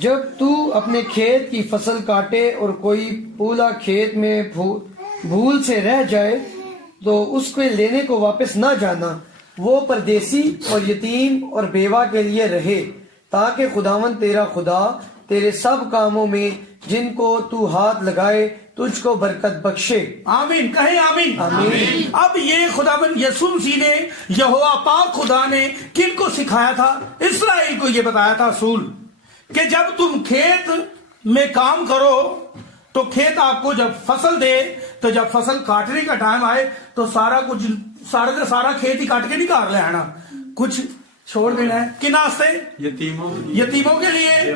جب تو اپنے کھیت کی فصل کاٹے اور کوئی پولا کھیت میں بھول سے رہ جائے تو اس کو لینے کو واپس نہ جانا، وہ پردیسی اور یتیم اور بیوہ کے لیے رہے، تاکہ خداوند تیرا خدا تیرے سب کاموں میں جن کو تو ہاتھ لگائے تجھ کو برکت بخشے۔ آمین، کہیں آمین۔ آمین۔ اب یہ خداوند یسوع مسیح نے، یہوہ پاک خدا نے کن کو سکھایا تھا؟ اسرائیل کو یہ بتایا تھا اصول کہ جب تم کھیت میں کام کرو تو کھیت آپ کو جب فصل دے، تو جب فصل کاٹنے کا ٹائم آئے تو سارا کچھ سارا کھیت ہی کاٹ کے نہیں کار لے آنا، کچھ چھوڑ دینا ہے۔ کن واسطے؟ یتیموں کے لیے،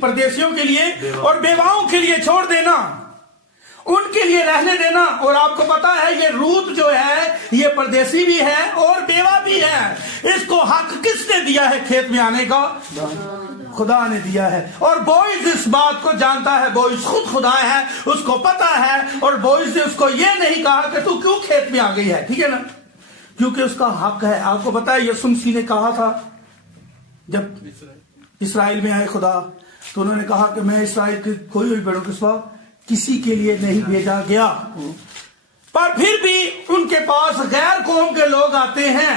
پردیسیوں کے لیے اور بیواؤں کے لیے چھوڑ دینا، ان کے لیے رہنے دینا۔ اور آپ کو پتا ہے یہ روت جو ہے یہ پردیسی بھی ہے اور بیوہ بھی ہے، اس کو حق کس نے دیا ہے کھیت میں آنے کا؟ خدا نے دیا ہے۔ اور بوئز اس بات کو جانتا ہے، بوئز خود خدا ہے، اس کو پتا ہے، اور بوئز نے اس کو یہ نہیں کہا کہ تو کیوں کھیت میں آ گئی ہے، ٹھیک ہے نا، کیونکہ اس کا حق ہے۔ آپ کو پتا ہے یسوع مسیح نے کہا تھا جب اسرائیل میں آئے خدا تو انہوں نے کہا کہ میں اسرائیل کے کوئی ہوئی بڑوں کے سوا کسی کے لیے نہیں بھیجا گیا، پر پھر بھی ان کے پاس غیر قوم کے لوگ آتے ہیں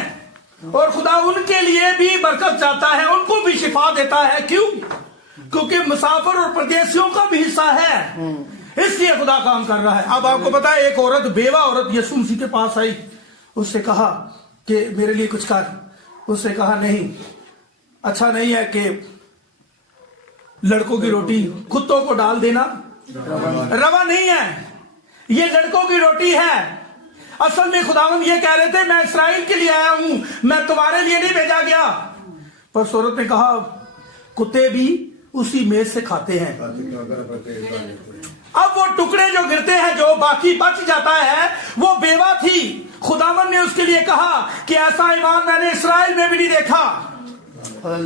اور خدا ان کے لیے بھی برکت چاہتا ہے، ان کو بھی شفا دیتا ہے۔ کیوں؟ کیونکہ مسافر اور پردیسیوں کا بھی حصہ ہے، اس لیے خدا کام کر رہا ہے۔ اب آپ کو پتا ہے ایک عورت، بیوہ عورت یسوع مسیح کے پاس آئی، اس سے کہا کہ میرے لیے کچھ کر، اس نے کہا نہیں، اچھا نہیں ہے کہ لڑکوں کی روٹی کتوں کو ڈال دینا، روا نہیں ہے، یہ لڑکوں کی روٹی ہے۔ اصل میں خداوند یہ کہہ رہے تھے میں اسرائیل کے لیے آیا ہوں، میں تمہارے لیے نہیں بھیجا گیا۔ پر عورت نے کہا کتے بھی اسی میز سے کھاتے ہیں۔ اب وہ ٹکڑے جو گرتے ہیں، جو باقی بچ جاتا ہے، وہ بیوہ تھی، خداوند نے اس کے لیے کہا کہ ایسا ایمان میں نے اسرائیل میں بھی نہیں دیکھا۔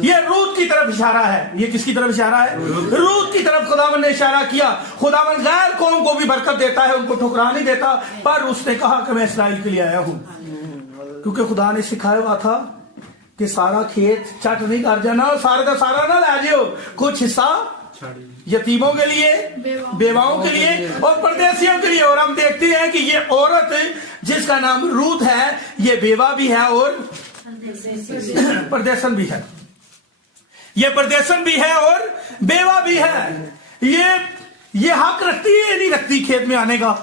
یہ روت کی طرف اشارہ ہے۔ یہ کس کی طرف اشارہ ہے؟ روت کی طرف خداوند نے اشارہ کیا۔ خداوند غیر قوم کو بھی برکت دیتا ہے، ان کو ٹھکرا نہیں دیتا، پر اس نے کہا کہ میں اسرائیل کے لیے آیا ہوں، کیونکہ خدا نے سکھایا ہوا تھا کہ سارا کھیت چٹ نہیں کر جانا، سارا کا سارا نہ لے جاؤ، کچھ حصہ یتیموں کے لیے، بیواؤں کے لیے اور پردیسیوں کے لیے۔ اور ہم دیکھتے ہیں کہ یہ عورت جس کا نام روت ہے، یہ بیوہ بھی ہے اور پردیسن بھی ہے، یہ پردیسن بھی ہے اور بیوہ بھی ہے۔ یہ حق رکھتی ہے نہیں رکھتی کھیت میں آنے کا؟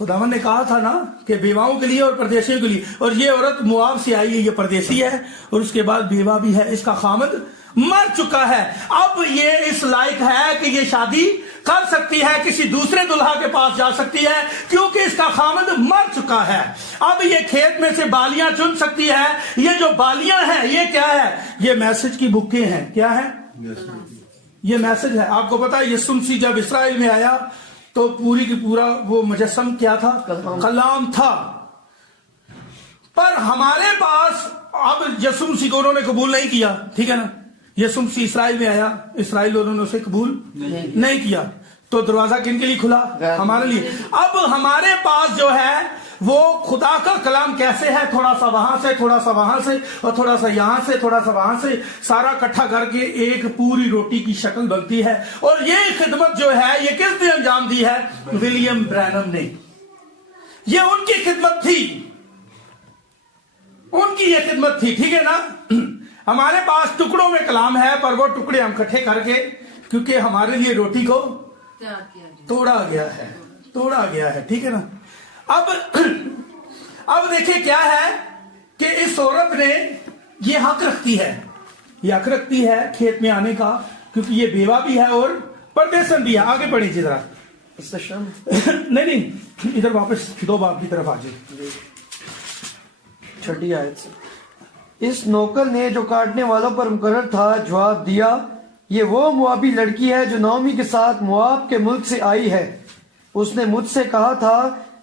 خداوند نے کہا تھا نا کہ بیواؤں کے لیے اور پردیسیوں کے لیے۔ اور یہ عورت مواب سے آئی ہے، یہ پردیسی ہے اور اس کے بعد بیوہ بھی ہے، اس کا خامد مر چکا ہے۔ اب یہ اس لائق ہے کہ یہ شادی کر سکتی ہے، کسی دوسرے دلہا کے پاس جا سکتی ہے، کیونکہ اس کا خامد مر چکا ہے۔ اب یہ کھیت میں سے بالیاں چن سکتی ہے۔ یہ جو بالیاں ہیں یہ کیا ہے؟ یہ میسج کی بکیں ہیں۔ کیا ہے؟ یہ میسج ہے۔ آپ کو پتا ہے یسوع مسیح جب اسرائیل میں آیا تو پوری کی پورا وہ مجسم کیا تھا؟ کلام تھا۔ پر ہمارے پاس اب یسوع مسیح کو انہوں نے قبول نہیں کیا، ٹھیک ہے نا، یسوع مسیح اسرائیل میں آیا، اسرائیل انہوں نے اسے قبول نہیں کیا، تو دروازہ کن کے لیے کھلا؟ ہمارے لیے۔ اب ہمارے پاس جو ہے وہ خدا کا کلام کیسے ہے؟ تھوڑا سا وہاں سے، تھوڑا سا وہاں سے، اور تھوڑا سا یہاں سے، تھوڑا سا وہاں سے، سارا اکٹھا کر کے ایک پوری روٹی کی شکل بنتی ہے۔ اور یہ خدمت جو ہے یہ کس نے انجام دی ہے؟ ولیم برینم نے۔ یہ ان کی خدمت تھی، ان کی یہ خدمت تھی، ٹھیک ہے نا۔ ہمارے پاس ٹکڑوں میں کلام ہے، پر وہ ٹکڑے ہم اکٹھے کر کے، کیونکہ ہمارے لیے روٹی کو توڑا گیا ہے، ٹھیک ہے نا۔ اب دیکھیں کیا ہے کہ اس عورت نے یہ حق رکھتی ہے کھیت میں آنے کا، کیونکہ یہ بیوہ بھی ہے اور پردیسن بھی ہے۔ آگے پڑھیں جی ذرا، نہیں ادھر واپس 2 باب کی طرف آ جائے، 6 آیت سے۔ اس نوکر نے جو کاٹنے والوں پر مقرر تھا جواب دیا، یہ وہ موابی لڑکی ہے جو نعومی کے ساتھ مواب کے ملک سے آئی ہے۔ اس نے مجھ سے کہا تھا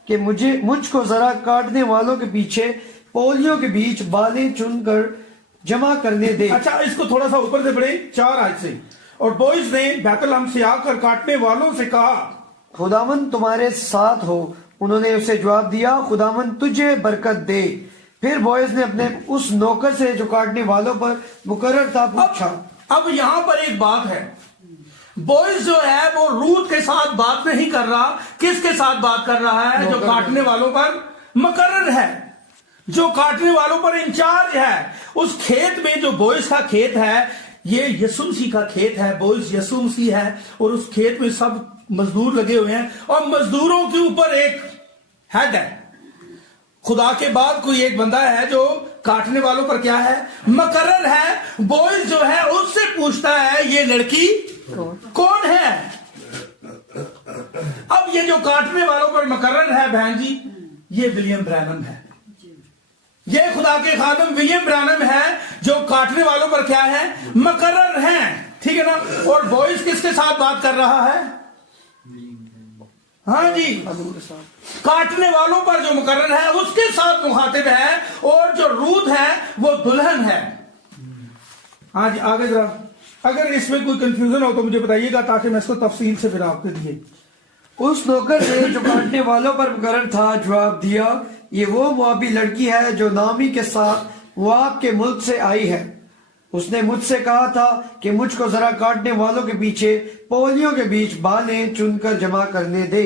کہ مجھ کو ذرا کاٹنے والوں کے پیچھے پولیوں کے بیچ بالیں چن کر جمع کرنے دے۔ اچھا اس کو تھوڑا سا اوپر سے پڑھیں 4 آیت سے۔ اور بوئز نے بیت لحم سے آ کر کاٹنے والوں سے کہا خداوند تمہارے ساتھ ہو۔ انہوں نے اسے جواب دیا خداوند تجھے برکت دے۔ پھر بوئز نے اپنے اس نوکر سے جو کاٹنے والوں پر مقرر تھا پوچھا۔ اب یہاں پر ایک بات ہے، بوئز جو ہے وہ روت کے ساتھ بات نہیں کر رہا، کس کے ساتھ بات کر رہا ہے؟ جو کاٹنے والوں پر مقرر ہے، جو کاٹنے والوں پر انچارج ہے۔ اس کھیت میں جو بوئز کا کھیت ہے، یہ یسوع مسیح کا کھیت ہے، بوئز یسوع مسیح ہے، اور اس کھیت میں سب مزدور لگے ہوئے ہیں، اور مزدوروں کے اوپر ایک ہیڈ ہے۔ خدا کے بعد کوئی ایک بندہ ہے جو کاٹنے والوں پر کیا ہے؟ مقرر ہے۔ بوئز جو ہے اس سے پوچھتا ہے یہ لڑکی کون ہے؟ اب یہ جو کاٹنے والوں پر مقرر ہے بہن جی، یہ ولیم برینم ہے، یہ خدا کے خادم ولیم برینم ہے جو کاٹنے والوں پر کیا ہے؟ مقرر ہیں، ٹھیک ہے نا؟ اور بوئز کس کے ساتھ بات کر رہا ہے؟ ہاں جی، کاٹنے والوں پر جو مقرر ہے اس کے ساتھ مخاطب ہے، اور جو روت ہے وہ دلہن ہے۔ ہاں جی، آگے ذرا، اگر اس میں کوئی کنفیوژن ہو تو مجھے بتائیے گا تاکہ میں اس کو تفصیل سے پھر آپ کو دیے۔ اس نوکر نے جو کاٹنے والوں پر مقرر تھا جواب دیا، یہ وہ موابی لڑکی ہے جو نامی کے ساتھ مواب کے ملک سے آئی ہے۔ اس نے مجھ سے کہا تھا کہ مجھ کو ذرا کاٹنے والوں کے پیچھے پولیوں کے بیچ بالیں چن کر جمع کرنے دے۔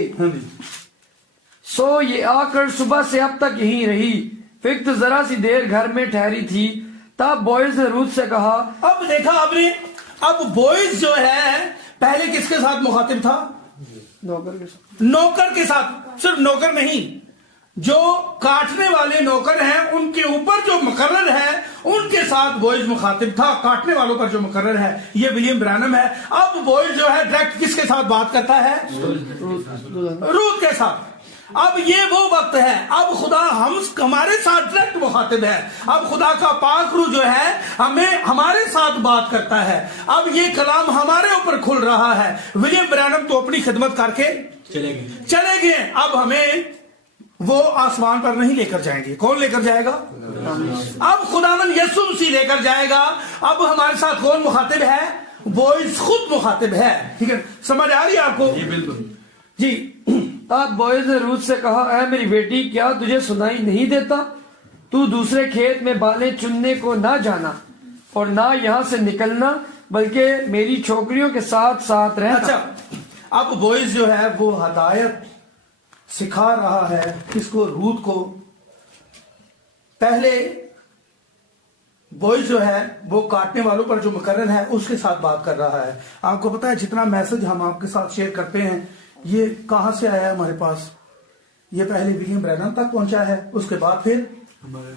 سو یہ آ کر صبح سے اب تک یہیں رہی، فقط ذرا سی دیر گھر میں ٹھہری تھی۔ تب بوئز نے روت سے کہا، اب دیکھا آپ نے، اب بوئز جو ہے پہلے کس کے ساتھ مخاطب تھا؟ نوکر کے ساتھ، نوکر کے ساتھ۔ صرف نوکر نہیں، جو کاٹنے والے نوکر ہیں ان کے اوپر جو مقرر ہے ان کے ساتھ بوئز مخاطب تھا۔ کاٹنے والوں پر جو مقرر ہے یہ ولیم برینم ہے۔ اب بوئز جو ہے ڈائریکٹ کس کے ساتھ بات کرتا ہے؟ روت کے ساتھ۔ اب یہ وہ وقت ہے، اب خدا ہمارے ساتھ ڈائریکٹ مخاطب ہے۔ اب خدا کا پاک روح جو ہے ہمارے ساتھ بات کرتا ہے۔ اب یہ کلام ہمارے اوپر کھل رہا ہے۔ ولیم برینم تو اپنی خدمت کر کے چلے گئے، اب ہمیں وہ آسمان پر نہیں لے کر جائیں گے۔ کون لے کر جائے گا؟ اب خداوند یسوع مسیح لے کر جائے گا۔ اب ہمارے ساتھ کون مخاطب ہے؟ بوئز خود مخاطب ہے۔ ٹھیک ہے، سمجھ آ رہی ہے آپ کو؟ جی بالکل جی۔ تب بوئز نے روت سے کہا، اے میری بیٹی، کیا تجھے سنائی نہیں دیتا؟ تو دوسرے کھیت میں بالیں چننے کو نہ جانا اور نہ یہاں سے نکلنا، بلکہ میری چھوکریوں کے ساتھ ساتھ رہنا۔ اچھا، اب بوئز جو ہے وہ ہدایت سکھا رہا ہے کس کو؟ روت کو۔ پہلے بوئز جو ہے وہ کاٹنے والوں پر جو مقرر ہے اس کے ساتھ بات کر رہا ہے۔ آپ کو پتا ہے جتنا میسج ہم آپ کے ساتھ شیئر کرتے ہیں یہ کہاں سے آیا ہے ہمارے پاس؟ یہ پہلے ولیم برینم تک پہنچا ہے، اس کے بعد پھر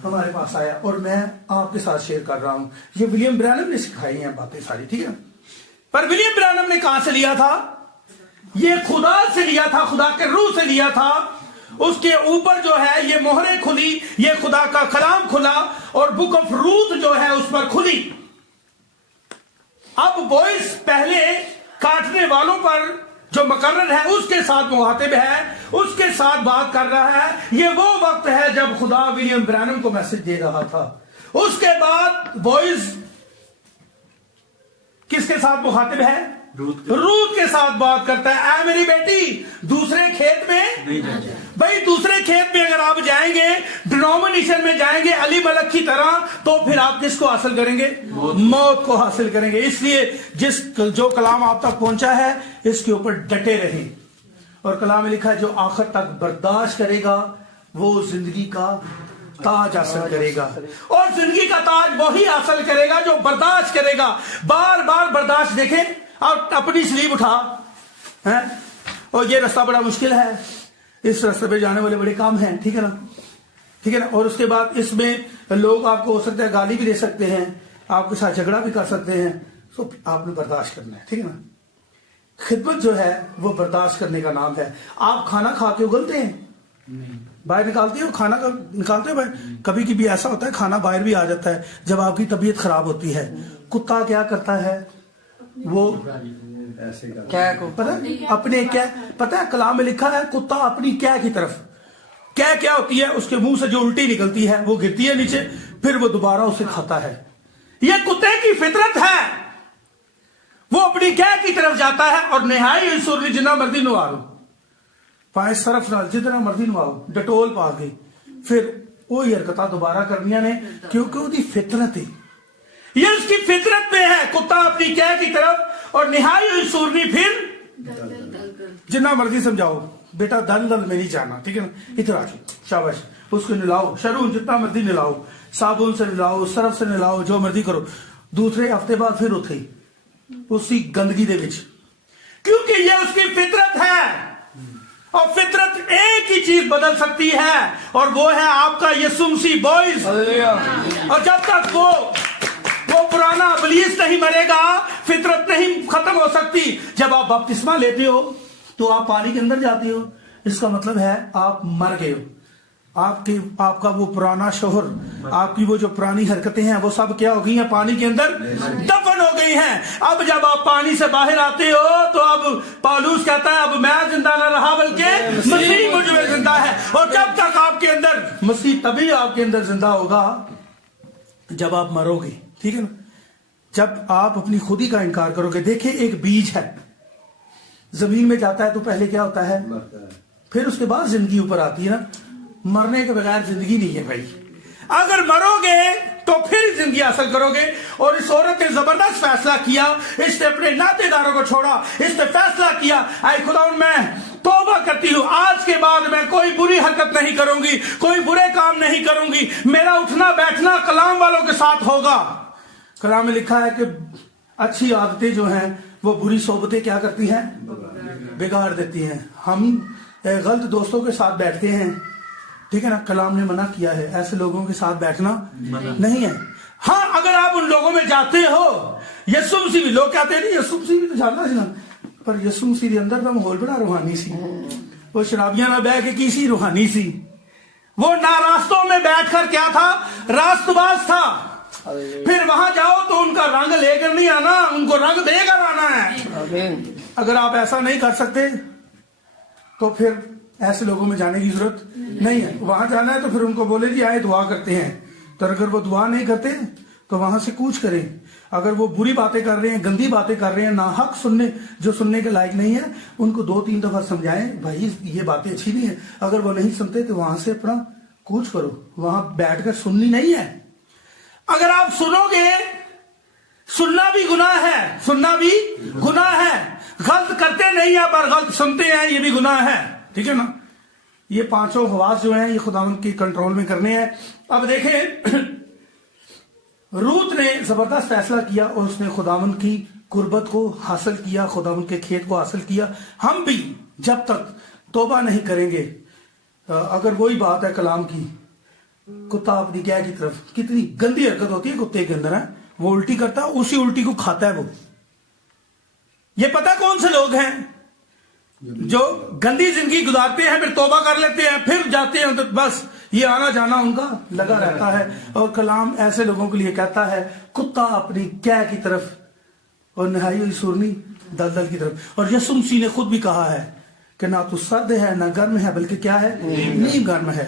ہمارے پاس آیا، اور میں آپ کے ساتھ شیئر کر رہا ہوں۔ یہ ولیم برینم نے سکھائی ہیں باتیں ساری، ٹھیک ہے؟ پر ولیم برینم نے کہاں سے لیا تھا؟ یہ خدا سے لیا تھا، خدا کے روح سے لیا تھا۔ اس کے اوپر جو ہے یہ مہریں کھلی، یہ خدا کا کلام کھلا، اور بک آف روت جو ہے اس پر کھلی۔ اب بوئز پہلے کاٹنے والوں پر جو مقرر ہے اس کے ساتھ مخاطب ہے، اس کے ساتھ بات کر رہا ہے۔ یہ وہ وقت ہے جب خدا ولیم برینم کو میسج دے رہا تھا۔ اس کے بعد بوئز کس کے ساتھ مخاطب ہے؟ روت کے ساتھ بات کرتا ہے، اے میری بیٹی دوسرے کھیت میں نہیں جائے۔ بھائی دوسرے کھیت میں اگر آپ جائیں گے، ڈینومینیشن میں جائیں گے علی ملک کی طرح، تو پھر آپ کس کو حاصل کریں گے؟ موت کو حاصل کریں گے۔ اس لیے جو کلام آپ تک پہنچا ہے اس کے اوپر ڈٹے رہیں، اور کلام میں لکھا ہے جو آخر تک برداشت کرے گا وہ زندگی کا تاج حاصل کرے گا۔ اور زندگی کا تاج وہی حاصل کرے گا جو برداشت کرے گا، بار بار برداشت۔ دیکھیں اور اپنی سلیب اٹھا، اور یہ رستہ بڑا مشکل ہے، اس راستے پہ جانے والے بڑے کام ہیں، ٹھیک ہے نا؟ ٹھیک ہے نا؟ اور اس کے بعد اس میں لوگ آپ کو ہو سکتا ہے گالی بھی دے سکتے ہیں، آپ کے ساتھ جھگڑا بھی کر سکتے ہیں، تو آپ نے برداشت کرنا ہے، ٹھیک ہے نا؟ خدمت جو ہے وہ برداشت کرنے کا نام ہے۔ آپ کھانا کھا کے اگلتے ہیں، باہر نکالتے ہو، کھانا نکالتے ہو باہر؟ کبھی کبھی ایسا ہوتا ہے کھانا باہر بھی آ جاتا ہے جب آپ کی طبیعت خراب ہوتی ہے۔ کتا کیا کرتا ہے؟ وہ کیا کو پتہ اپنے کیا پتہ ہے کلام میں لکھا ہے کتا اپنی کیا کی طرف، کیا ہوتی ہے اس کے منہ سے جو الٹی نکلتی ہے وہ گرتی ہے نیچے، پھر وہ دوبارہ اسے کھاتا ہے۔ یہ کتے کی فطرت ہے، وہ اپنی کیا کی طرف جاتا ہے، اور نہائی سرنی جنہ مرضی نوارو پائے صرف نال جتنا مرضی نواؤ ڈٹول پا کے، پھر وہی حرکتاں دوبارہ کرنیاں نے، کیونکہ وہ دی فطرت ہے۔ یہ اس کی فطرت میں ہے، کتا اپنی قے کی طرف اور نہائی ہوئی سورنی پھر جتنا مرضی سمجھاؤ بیٹا دل دل میں نہیں جانا، ٹھیک ہے نا، ادھر آ جاؤ، شاباش، اس کو نلاؤ، شرون جتنا مرضی نلاؤ، صابن سے نلاؤ، سرف سے نلاؤ، جو مرضی کرو، دوسرے ہفتے بعد پھر اٹھے اسی گندگی دے وچ، کیونکہ یہ اس کی فطرت ہے، اور فطرت ایک ہی چیز بدل سکتی ہے اور وہ ہے آپ کا یسوع مسیح بوئز، اور جب تک وہ پرانا ابلیس نہیں مرے گا فطرت نہیں ختم ہو سکتی۔ جب آپ بپتسمہ لیتے ہو تو آپ پانی کے اندر جاتے ہو، اس کا مطلب ہے آپ مر گئے ہو، آپ کا وہ پرانا شوہر، آپ کی وہ جو پرانی حرکتیں ہیں وہ سب کیا ہو گئی ہیں، پانی کے اندر دفن ہو گئی ہیں۔ اب جب آپ پانی سے باہر آتے ہو تو اب پالوس کہتا ہے اب میں زندہ نہ رہا بلکہ مسیح مجھ میں زندہ ہے، اور جب تک آپ کے اندر مسیح تبھی آپ کے اندر زندہ ہوگا جب آپ مرو گے، ٹھیک ہے نا، جب آپ اپنی خودی کا انکار کرو گے۔ دیکھیں ایک بیج ہے، زمین میں جاتا ہے تو پہلے کیا ہوتا ہے، پھر اس کے بعد زندگی اوپر آتی ہے نا، مرنے کے بغیر زندگی نہیں ہے بھائی، اگر مرو گے تو پھر زندگی حاصل کرو گے۔ اور اس عورت نے زبردست فیصلہ کیا، اس نے اپنے ناطے داروں کو چھوڑا، اس نے فیصلہ کیا اے خداوند میں توبہ کرتی ہوں، آج کے بعد میں کوئی بری حرکت نہیں کروں گی، کوئی برے کام نہیں کروں گی، میرا اٹھنا بیٹھنا کلام والوں کے ساتھ ہوگا۔ کلام میں لکھا ہے کہ اچھی عادتیں جو ہیں وہ بری صحبتیں کیا کرتی ہیں، بگاڑ دیتی ہیں۔ ہم غلط دوستوں کے ساتھ بیٹھتے ہیں، ٹھیک ہے نا، کلام نے منع کیا ہے ایسے لوگوں کے ساتھ بیٹھنا نہیں ہے۔ ہاں اگر آپ ان لوگوں میں جاتے ہو، یسوع مسیح بھی، لوگ کہتے ہیں نہیں یسوع مسیح بھی تو جانا سی نا، پر یسوع مسیح کے اندر تو ماحول بڑا روحانی سی، وہ شرابیاں نہ بہ کے کی سی روحانی سی، وہ ناراستوں میں بیٹھ کر کیا تھا، راست باز تھا۔ پھر وہاں جاؤ تو ان کا رنگ لے کر نہیں آنا، ان کو رنگ دے کر آنا ہے۔ اگر آپ ایسا نہیں کر سکتے تو پھر ایسے لوگوں میں جانے کی ضرورت نہیں ہے۔ وہاں جانا ہے تو پھر ان کو بولے جی آئے دعا کرتے ہیں، تو اگر وہ دعا نہیں کرتے تو وہاں سے کوچ کریں۔ اگر وہ بری باتیں کر رہے ہیں، گندی باتیں کر رہے ہیں، ناحق سننے جو سننے کے لائق نہیں ہے، ان کو 2-3 دفعہ سمجھائیں بھائی یہ باتیں اچھی نہیں ہیں۔ اگر وہ نہیں سنتے تو وہاں سے اپنا کوچ کرو، وہاں بیٹھ کر سننی نہیں ہے۔ اگر آپ سنو گے، سننا بھی گناہ ہے، سننا بھی گناہ ہے، غلط کرتے نہیں ہیں پر غلط سنتے ہیں، یہ بھی گناہ ہے، ٹھیک ہے نا۔ یہ 5 حواس جو ہیں یہ خداوند کی کنٹرول میں کرنے ہیں۔ اب دیکھیں روت نے زبردست فیصلہ کیا اور اس نے خداوند کی قربت کو حاصل کیا، خداوند کے کھیت کو حاصل کیا۔ ہم بھی جب تک توبہ نہیں کریں گے، اگر وہی بات ہے کلام کی، کتا اپنی قے کی طرف، کتنی گندی حرکت ہوتی ہے کتے کے اندر، ہے وہ الٹی کرتا ہے، اسی الٹی کو کھاتا ہے وہ۔ یہ پتہ کون سے لوگ ہیں جو گندی زندگی گزارتے ہیں، پھر توبہ کر لیتے ہیں، پھر جاتے ہیں، تو بس یہ آنا جانا ان کا لگا رہتا ہے۔ اور کلام ایسے لوگوں کے لیے کہتا ہے کتا اپنی قے کی طرف اور نہائی ہوئی سورنی دلدل کی طرف۔ اور یسوع مسیح نے خود بھی کہا ہے کہ نہ تو سرد ہے نہ گرم ہے بلکہ کیا ہے، نیم گرم ہے۔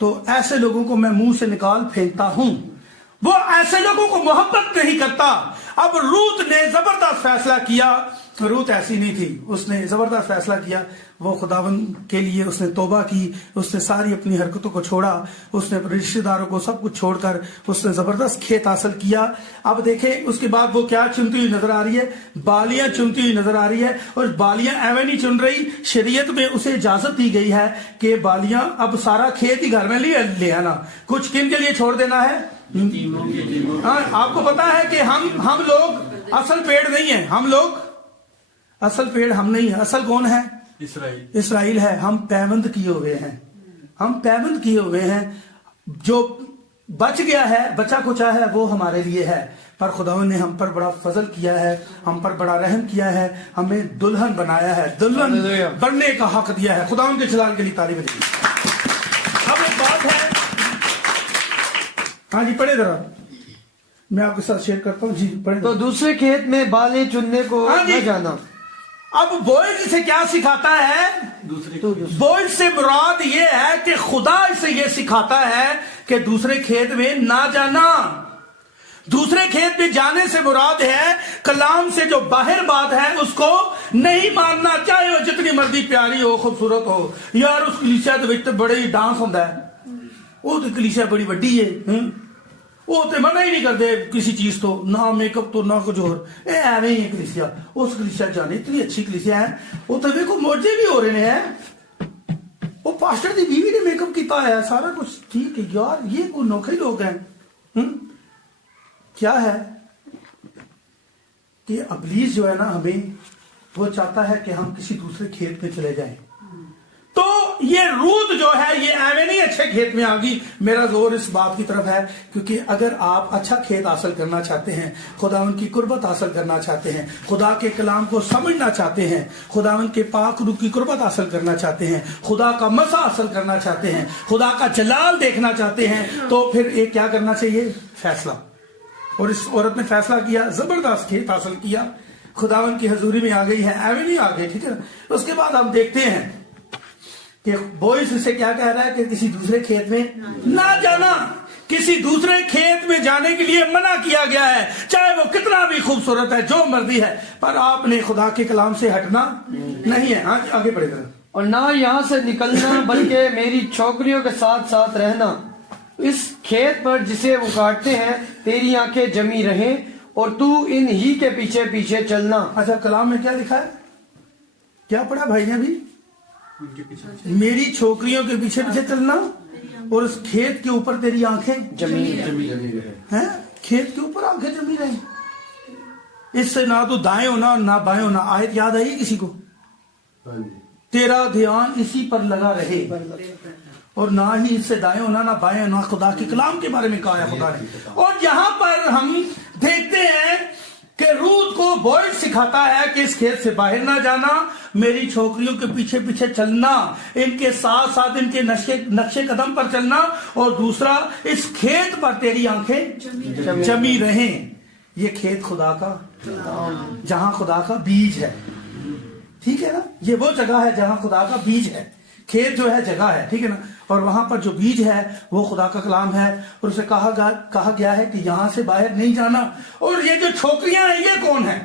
تو ایسے لوگوں کو میں منہ سے نکال پھینکتا ہوں، وہ ایسے لوگوں کو محبت نہیں کرتا۔ اب روت نے زبردست فیصلہ کیا، روت ایسی نہیں تھی، اس نے زبردست فیصلہ کیا، وہ خداوند کے لیے اس نے توبہ کی، اس نے ساری اپنی حرکتوں کو چھوڑا، اس نے رشتہ داروں کو سب کچھ چھوڑ کر اس نے زبردست کھیت حاصل کیا۔ اب دیکھیں اس کے بعد وہ کیا چنتی ہوئی نظر آ رہی ہے، بالیاں چنتی ہوئی نظر آ رہی ہے، اور بالیاں ایویں نہیں چن رہی، شریعت میں اسے اجازت دی گئی ہے کہ بالیاں اب سارا کھیت ہی گھر میں لے آنا، کچھ کن کے لیے چھوڑ دینا ہے۔ ہاں آپ کو پتا ہے کہ ہم لوگ اصل پیڑ نہیں ہیں، ہم لوگ اصل پیڑ ہم نہیں ہیں، اصل کون ہے، اسرائیل ہے۔ ہم پیوند کیے ہوئے ہیں، ہم پیوند کیے ہوئے ہیں، جو بچ گیا ہے بچا کچا ہے وہ ہمارے لیے ہے، پر خداوند نے ہم پر بڑا فضل کیا ہے، ہم پر بڑا رحم کیا ہے، ہمیں دلہن بنایا ہے، دلہن بننے کا حق دیا ہے۔ خداوند کے جلال کے لیے تعریف ہے۔ اب ایک بات ہے، ہاں جی پڑھے ذرا، میں آپ کے ساتھ شیئر کرتا ہوں، جی پڑھے۔ تو دوسرے کھیت میں بالیں چننے کو نہ جانا۔ اب بوئز سے کیا سکھاتا ہے، بوئز سے مراد یہ ہے کہ خدا اسے یہ سکھاتا ہے کہ دوسرے کھیت میں نہ جانا۔ دوسرے کھیت میں جانے سے مراد ہے کلام سے جو باہر بات ہے اس کو نہیں ماننا، چاہے وہ جتنی مرضی پیاری ہو، خوبصورت ہو۔ یار اس کلیسیا دے وچ تے بڑے ہی ڈانس ہوندا ہے، وہ تے کلیسیا بڑی وڈی ہے، وہ تو منع ہی نہیں کرتے کسی چیز تو، نہ میک اپ تو نہ کچھ اور، اے ایویں ہی ہے کلیسیا، اس کلیسیا جانے اتنی اچھی کلیسیا ہے، وہ تو دیکھو موجے بھی ہو رہے ہیں، وہ پاسٹر دی بیوی نے میک اپ کیتا ہے، سارا کچھ ٹھیک ہے یار، یہ کوئی نوکھے لوگ ہیں۔ کیا ہے کہ ابلیس جو ہے نا ہمیں وہ چاہتا ہے کہ ہم کسی دوسرے کھیت میں چلے جائیں، تو یہ روت جو ہے یہ ایویں نہیں اچھے کھیت میں آ گئی۔ میرا زور اس بات کی طرف ہے کیونکہ اگر آپ اچھا کھیت حاصل کرنا چاہتے ہیں، خداوند کی قربت حاصل کرنا چاہتے ہیں، خدا کے کلام کو سمجھنا چاہتے ہیں، خداوند کے پاک روح کی قربت حاصل کرنا چاہتے ہیں، خدا کا مزہ حاصل کرنا چاہتے ہیں، خدا کا جلال دیکھنا چاہتے ہیں، تو پھر ایک کیا کرنا چاہیے؟ فیصلہ۔ اور اس عورت نے فیصلہ کیا، زبردست کھیت حاصل کیا، خداوند کی حضوری میں آ گئی ہے، ایویں نہیں آ گئی، ٹھیک ہے نا۔ اس کے بعد ہم دیکھتے ہیں کہ بوئس اسے کیا کہہ رہا ہے کہ کسی دوسرے کھیت میں نہ جانا، کسی دوسرے کھیت میں جانے کے لیے منع کیا گیا ہے، چاہے وہ کتنا بھی خوبصورت ہے، جو مرضی ہے، پر آپ نے خدا کے کلام سے ہٹنا نہیں ہے۔ ہاں آگے بڑھے ذرا۔ اور نہ یہاں سے نکلنا بلکہ میری چھوکریوں کے ساتھ ساتھ رہنا، اس کھیت پر جسے وہ کاٹتے ہیں تیری آنکھیں جمی رہیں اور تو ان ہی کے پیچھے پیچھے چلنا۔ اچھا کلام میں کیا لکھا ہے؟ کیا پڑھا بھائی نے بھی؟ میری چھوکریوں کے پیچھے پیچھے چلنا اور اس کھیت کے اوپر تیری آنکھیں جمی ہیں، کھیت کے اوپر آنکھیں جمی رہیں۔ اس سے نہ تو دائیں ہونا نہ بائیں ہونا۔ آیت یاد آئی کسی کو؟ تیرا دھیان اسی پر لگا رہے، اور نہ ہی اس سے دائیں ہونا نہ بائیں ہونا، خدا کے کلام کے بارے میں کہا ہے خدا نے۔ اور یہاں پر ہم دیکھتے ہیں کہ روت کو بوئز سکھاتا ہے کہ اس کھیت سے باہر نہ جانا، میری چھوکریوں کے پیچھے پیچھے چلنا، ان کے ساتھ ساتھ ان کے نقشے قدم پر چلنا، اور دوسرا اس کھیت پر تیری آنکھیں جمی رہیں۔ یہ کھیت خدا کا، جہاں خدا کا بیج ہے، ٹھیک ہے نا، یہ وہ جگہ ہے جہاں خدا کا بیج ہے۔ کھیت جو ہے جگہ ہے، ٹھیک ہے نا، اور وہاں پر جو بیج ہے وہ خدا کا کلام ہے، اور اسے کہا گیا ہے کہ یہاں سے باہر نہیں جانا۔ اور یہ جو چھوکریاں ہیں یہ کون ہیں؟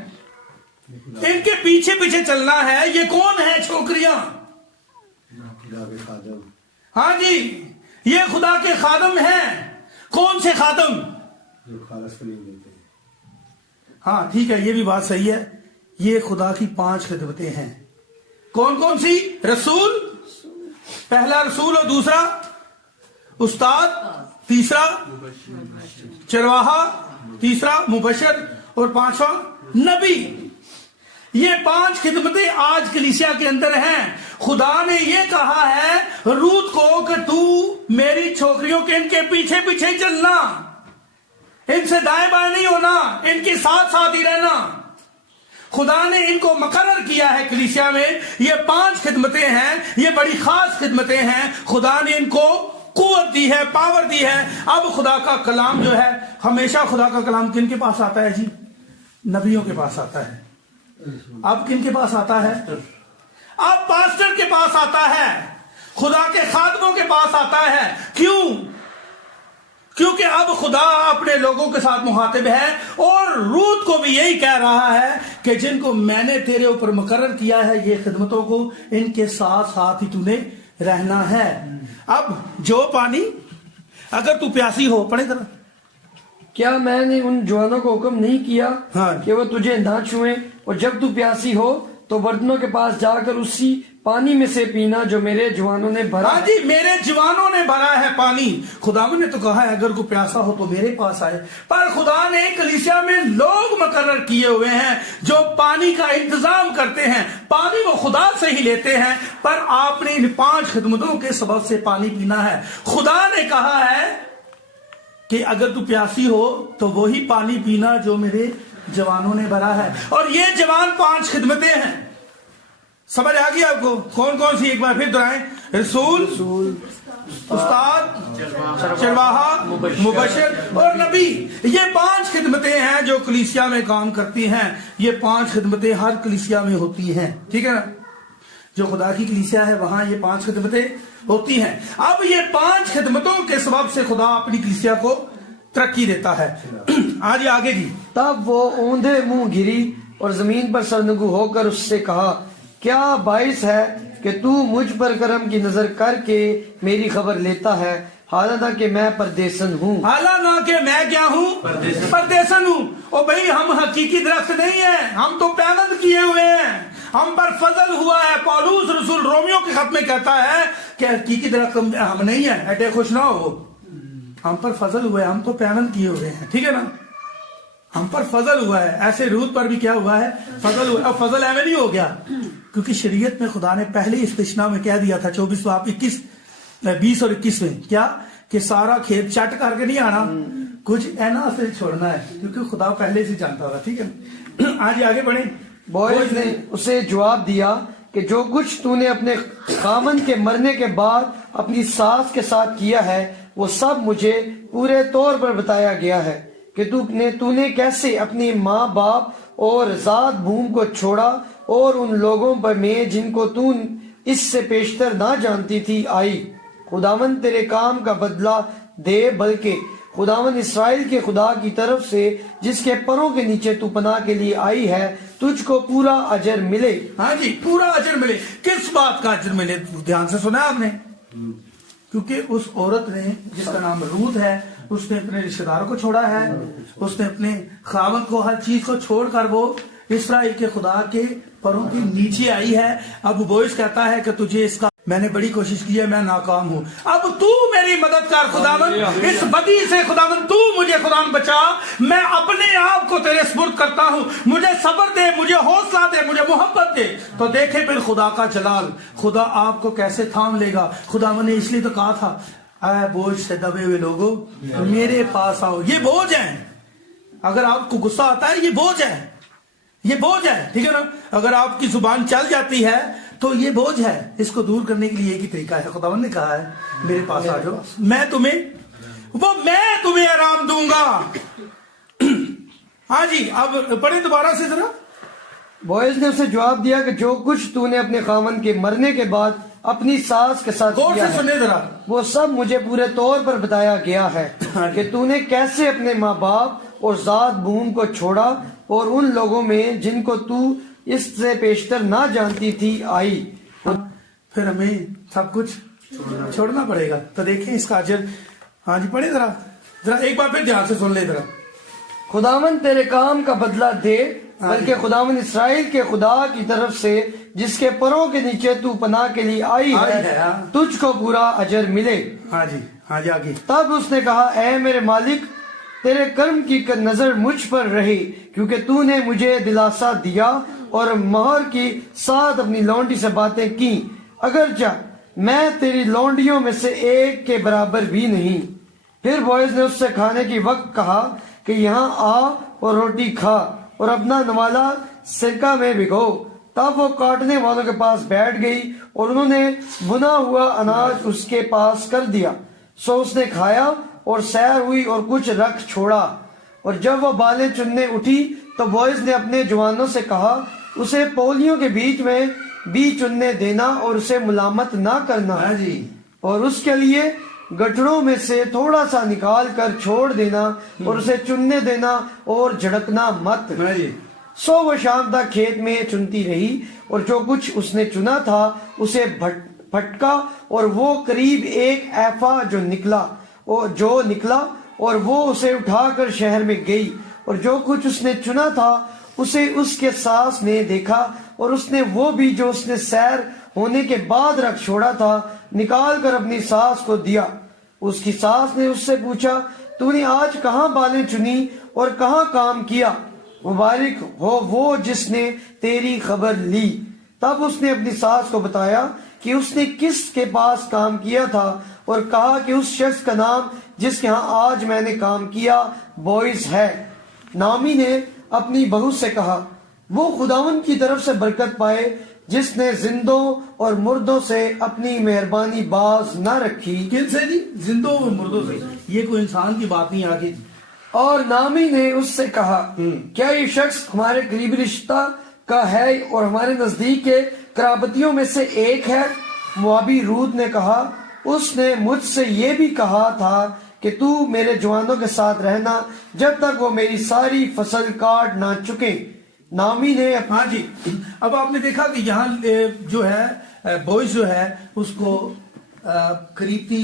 ان کے پیچھے پیچھے چلنا ہے، یہ کون ہے چھوکریاں؟ ہاں جی، یہ خدا کے خادم ہیں۔ کون سے خادم؟ ہاں ٹھیک ہے، یہ بھی بات صحیح ہے، یہ خدا کی 5 خدمتیں ہیں۔ کون کون سی؟ رسول، پہلا رسول اور دوسرا استاد، تیسرا چرواہا، تیسرا مبشر اور 5واں نبی۔ یہ 5 خدمتیں آج کلیسیا کے اندر ہیں۔ خدا نے یہ کہا ہے روت کو کہ تو میری چھوکریوں کے ان کے پیچھے پیچھے چلنا، ان سے دائیں بائیں نہیں ہونا، ان کے ساتھ ساتھ ہی رہنا۔ خدا نے ان کو مقرر کیا ہے کلیسیا میں، یہ 5 خدمتیں ہیں، یہ بڑی خاص خدمتیں ہیں۔ خدا نے ان کو قوت دی ہے، پاور دی ہے۔ اب خدا کا کلام جو ہے، ہمیشہ خدا کا کلام کن کے پاس آتا ہے جی؟ نبیوں کے پاس آتا ہے۔ اب کن کے پاس آتا ہے؟ اب پاسٹر کے پاس آتا ہے، خدا کے خادموں کے پاس آتا ہے۔ کیوں؟ کیونکہ اب خدا اپنے لوگوں کے ساتھ مخاطب ہے، اور روت کو بھی یہی کہہ رہا ہے کہ جن کو میں نے تیرے اوپر مقرر کیا ہے یہ خدمتوں کو، ان کے ساتھ ساتھ ہی تو نے رہنا ہے۔ اب جو پانی، اگر تو پیاسی ہو، پڑھے ذرا۔ کیا میں نے ان جوانوں کو حکم نہیں کیا ہاں کہ وہ تجھے نہ چھوئیں، اور جب تو پیاسی ہو تو برتنوں کے پاس جا کر اسی پانی میں سے پینا جو میرے جوانوں نے بھرا؟ ہاں جی، میرے جوانوں نے بھرا ہے پانی۔ خدا نے تو کہا ہے اگر کوئی پیاسا ہو تو میرے پاس آئے، پر خدا نے کلیسیا میں لوگ مقرر کیے ہوئے ہیں جو پانی کا انتظام کرتے ہیں۔ پانی وہ خدا سے ہی لیتے ہیں، پر آپ نے ان 5 خدمتوں کے سبب سے پانی پینا ہے۔ خدا نے کہا ہے کہ اگر تو پیاسی ہو تو وہی پانی پینا جو میرے جوانوں نے بھرا ہے، اور یہ جوان 5 خدمتیں ہیں۔ سمجھ آ گئی آپ کو؟ کون کون سی؟ ایک بار پھر دہرائیں۔ رسول، استاد، چرواہا، مبشر اور نبی۔ یہ 5 خدمتیں ہیں جو کلیسیا میں کام کرتی ہیں۔ یہ 5 خدمتیں ہر کلیسیا میں ہوتی ہیں، ٹھیک ہے نا، جو خدا کی کلیسیا ہے وہاں یہ 5 خدمتیں ہوتی ہیں۔ اب یہ 5 خدمتوں کے سبب سے خدا اپنی کلیسیا کو ترقی دیتا ہے۔ آج آگے جی۔ تب وہ اوندھے منہ گری اور زمین پر سرنگو ہو کر اس سے کہا، کیا باعث ہے کہ تو مجھ پر کرم کی نظر کر کے میری خبر لیتا ہے؟ حالانکہ میں پردیسن ہوں. حالانکہ میں کیا ہوں؟ پردیسن ہوں. او بھائی ہم حقیقی درخت نہیں ہیں، ہم تو پیوند کیے ہوئے ہیں، ہم پر فضل ہوا ہے. پولوس رسول رومیو کے خط میں کہتا ہے کہ حقیقی درخت ہم نہیں ہیں. ایٹے خوش نہ ہو، ہم پر فضل ہوا ہے، ہم تو پیوند کیے ہوئے ہیں. ٹھیک ہے نا، ہم پر فضل ہوا ہے. ایسے روت پر بھی کیا ہوا ہے؟ فضل ہوا ہے. اب فضل ایویں نہیں ہو گیا، کیونکہ شریعت میں خدا نے پہلے استثناء میں کہہ دیا تھا 24 باب 20 اور 21 میں کیا کہ سارا کھیت چٹ کر کے نہیں آنا، کچھ اینا سے چھوڑنا ہے، کیونکہ خدا پہلے سے جانتا تھا. ٹھیک ہے، آج آگے بڑھیں. بوئز نے اسے جواب دیا کہ جو کچھ تو نے اپنے خامن کے مرنے کے بعد اپنی ساس کے ساتھ کیا ہے وہ سب مجھے پورے طور پر بتایا گیا ہے کہ تو نے کیسے اپنی ماں باپ اور ذات بھوم کو چھوڑا اور ان لوگوں پر میں جن کو تو اس سے پیشتر نہ جانتی تھی آئی. خداوند تیرے کام کا بدلہ دے، بلکہ خداوند اسرائیل کے خدا کی طرف سے جس کے پروں کے نیچے تو پناہ کے لیے آئی ہے تجھ کو پورا اجر ملے. ہاں جی، پورا اجر ملے. کس بات کا اجر ملے؟ دھیان سے سنا آپ نے، کیونکہ اس عورت نے جس کا نام روت ہے اس نے اپنے رشتہ داروں کو چھوڑا ہے، اس نے اپنے خاوند کو ہر چیز کو چھوڑ کر وہ اسرائیل کے خدا کے پروں کے نیچے آئی ہے. اب بوئز کہتا ہے کہ تجھے اس کا میں نے بڑی کوشش کی ہے، میں ناکام ہوں، اب تو میری مدد کر خداوند، اس بدی سے خداوند تو مجھے خداوند بچا، میں اپنے آپ کو تیرے سپرد کرتا ہوں، مجھے صبر دے، مجھے حوصلہ دے، مجھے محبت دے. تو دیکھیں پھر خدا کا جلال، خدا آپ کو کیسے تھام لے گا. خداوند نے اس لیے تو کہا تھا اے بوجھ سے دبے ہوئے لوگوں میرے پاس آؤ. یہ بوجھ ہیں، اگر آپ کو غصہ آتا ہے یہ بوجھ ہے، یہ بوجھ ہے. ٹھیک ہے نا، اگر آپ کی زبان چل جاتی ہے تو یہ بوجھ ہے. اس کو دور کرنے کے لیے ایک ہی طریقہ ہے. خداوند نے کہا ہے میرے پاس آ جاؤ، میں تمہیں آرام دوں گا. ہاں جی، اب پڑھیں دوبارہ سے ذرا. بوئز نے اسے جواب دیا کہ جو کچھ تو نے اپنے خاوند کے مرنے کے بعد اپنی ساس کے ساتھ غور کیا سے سنیں ذرا. وہ سب مجھے پورے طور پر بتایا گیا ہے کہ تو نے کیسے اپنے ماں باپ اور ذات بھوم کو چھوڑا اور ان لوگوں میں جن کو تو اس سے پیشتر نہ جانتی تھی آئی. پھر ہمیں سب کچھ چھوڑنا پڑے گا. تو دیکھیں اس کا اجر. ہاں جی پڑھیں ذرا ایک بار پھر دھیان سے سن لیں ذرا. خداوند تیرے کام کا بدلہ دے، بلکہ خداوند اسرائیل کے خدا کی طرف سے جس کے پروں کے نیچے تو پناہ کے لیے آئی ہے تجھ کو پورا اجر ملے. ہاں جی آگے. تب اس نے کہا اے میرے مالک، تیرے کرم کی نظر مجھ پر رہی، کیونکہ تو نے مجھے دلاسا دیا اور مہر کی ساتھ اپنی لونڈی سے باتیں کی، اگرچہ میں تیری لونڈیوں میں سے ایک کے برابر بھی نہیں. پھر بوئز نے اس سے کھانے کی وقت کہا کہ یہاں آ اور روٹی کھا اور اپنا نوالا سرکہ میں بھگو. تب وہ کاٹنے والوں کے پاس بیٹھ گئی اور انہوں نے بنا ہوا اناج اس کے پاس کر دیا. سو اس نے کھایا اور سیر ہوئی اور کچھ رکھ چھوڑا. اور جب وہ بالیں چننے اٹھی تو بوئز نے اپنے جوانوں سے کہا اسے پولیوں کے بیچ میں بی چننے دینا اور اسے ملامت نہ کرنا، اور اس کے لیے گٹھڑوں میں سے تھوڑا سا نکال کر چھوڑ دینا اور اسے چننے دینا اور جھڑکنا مت. سو وہ شام تک کھیت میں چنتی رہی اور جو کچھ اس نے چنا تھا اسے پھٹکا اور وہ قریب 1 ایفا جو نکلا اور وہ اسے اٹھا کر شہر میں گئی. اور جو کچھ اس نے چنا تھا اسے اس کے ساس نے دیکھا اور اس نے وہ بھی جو اس نے سیر ہونے کے بعد رکھ چھوڑا تھا نکال کر اپنی ساس کو دیا. اس کی ساس نے اس سے پوچھا تو نے آج کہاں بالیں چنی اور کہاں کام کیا؟ مبارک ہو وہ جس نے تیری خبر لی. تب اس نے اپنی ساس کو بتایا کہ اس نے کس کے پاس کام کیا تھا اور کہا کہ اس شخص کا نام جس کے ہاں آج میں نے کام کیا بوئز ہے. نامی نے اپنی بہو سے کہا وہ خداوند کی طرف سے برکت پائے جس نے زندوں اور مردوں سے اپنی مہربانی باز نہ رکھی. کن سے جی؟ زندوں اور مردوں سے. یہ کوئی انسان کی بات نہیں آگے. اور نامی نے اس سے کہا کیا یہ شخص ہمارے قریبی رشتہ کا ہے اور ہمارے نزدیک کے قرابتیوں میں سے ایک ہے؟ موابی روت نے کہا اس نے مجھ سے یہ بھی کہا تھا کہ تو میرے جوانوں کے ساتھ رہنا جب تک وہ میری ساری فصل کاٹ نہ چکے. نامی نے ہاں جی. اب آپ نے دیکھا کہ یہاں جو ہے بوئز جو ہے اس کو قریبی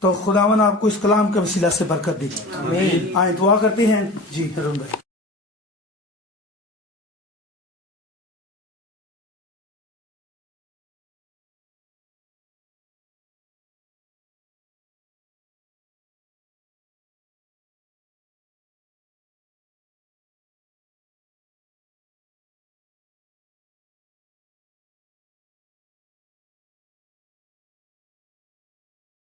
تو خداوند آپ کو اس کلام کے وسیلہ سے برکت دے. آئیں دعا کرتے ہیں. جی حرم بھائی.